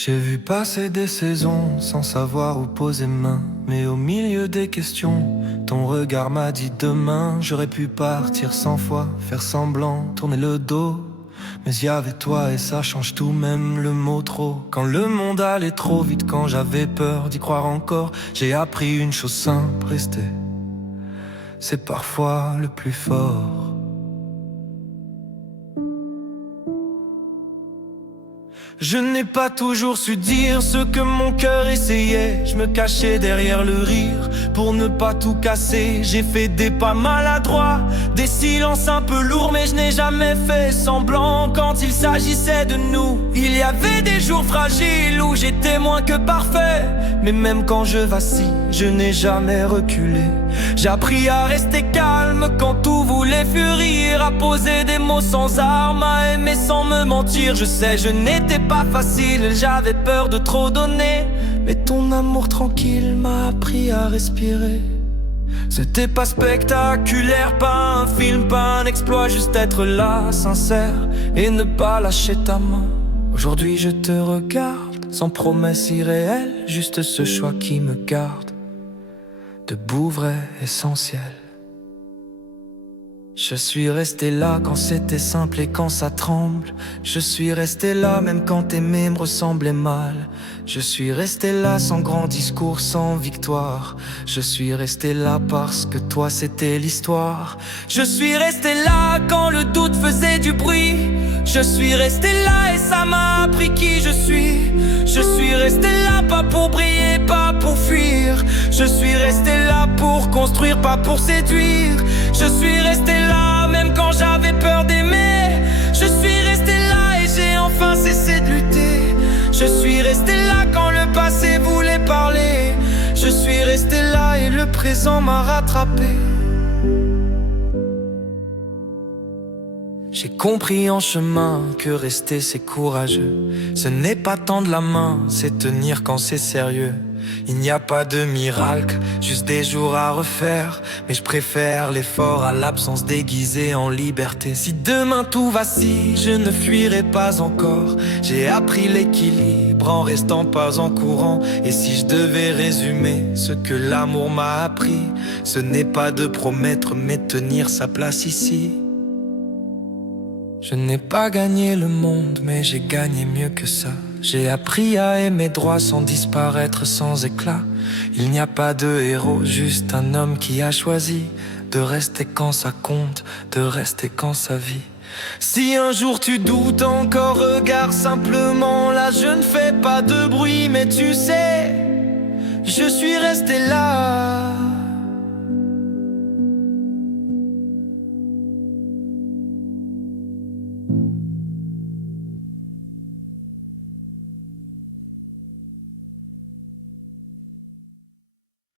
J'ai vu passer des saisons sans savoir où poser main. Mais au milieu des questions, ton regard m'a dit demain. J'aurais pu partir 100 fois, faire semblant, tourner le dos. Mais y avait toi et ça change tout, même le mot trop. Quand le monde allait trop vite, quand j'avais peur d'y croire encore, j'ai appris une chose simple, rester, c'est parfois le plus fort. Je n'ai pas toujours su dire ce que mon cœur essayait. Je me cachais derrière le rire pour ne pas tout casser. J'ai fait des pas maladroits, des silences un peu lourds, mais je n'ai jamais fait semblant quand il s'agissait de nous. Il y avait des jours fragiles où j'étais moins que parfait, mais même quand je vacille, je n'ai jamais reculé. J'ai appris à rester calme quand tout voulait fuir, à poser des mots sans armes, à aimer sans me mentir. Je sais, je n'étais pas facile, j'avais peur de trop donner, mais ton amour tranquille m'a appris à respirer. C'était pas spectaculaire, pas un film, pas un exploit, juste être là, sincère, et ne pas lâcher ta main. Aujourd'hui je te regarde, sans promesse irréelle, juste ce choix qui me garde debout, vrai, essentiel. Je suis resté là quand c'était simple et quand ça tremble. Je suis resté là même quand aimer me ressemblait mal. Je suis resté là sans grand discours, sans victoire. Je suis resté là parce que toi c'était l'histoire. Je suis resté là quand le doute faisait du bruit. Je suis resté là et ça m'a appris qui je suis. Je suis resté là pas pour briller, pas pour fuir. Je suis resté là pour construire, pas pour séduire. Je suis resté là même quand j'avais peur d'aimer. Je suis resté là et j'ai enfin cessé de lutter. Je suis resté là quand le passé voulait parler. Je suis resté là et le présent m'a rattrapé. J'ai compris en chemin que rester c'est courageux. Ce n'est pas tendre la main, c'est tenir quand c'est sérieux. Il n'y a pas de miracle, juste des jours à refaire. Mais je préfère l'effort à l'absence déguisée en liberté. Si demain tout vacille, je ne fuirai pas encore. J'ai appris l'équilibre en restant pas en courant. Et si je devais résumer ce que l'amour m'a appris, ce n'est pas de promettre mais tenir sa place ici. Je n'ai pas gagné le monde, mais j'ai gagné mieux que ça. J'ai appris à aimer droit sans disparaître sans éclat. Il n'y a pas de héros, juste un homme qui a choisi de rester quand ça compte, de rester quand ça vit. Si un jour tu doutes encore, regarde simplement là. Je ne fais pas de bruit, mais tu sais, je suis resté là.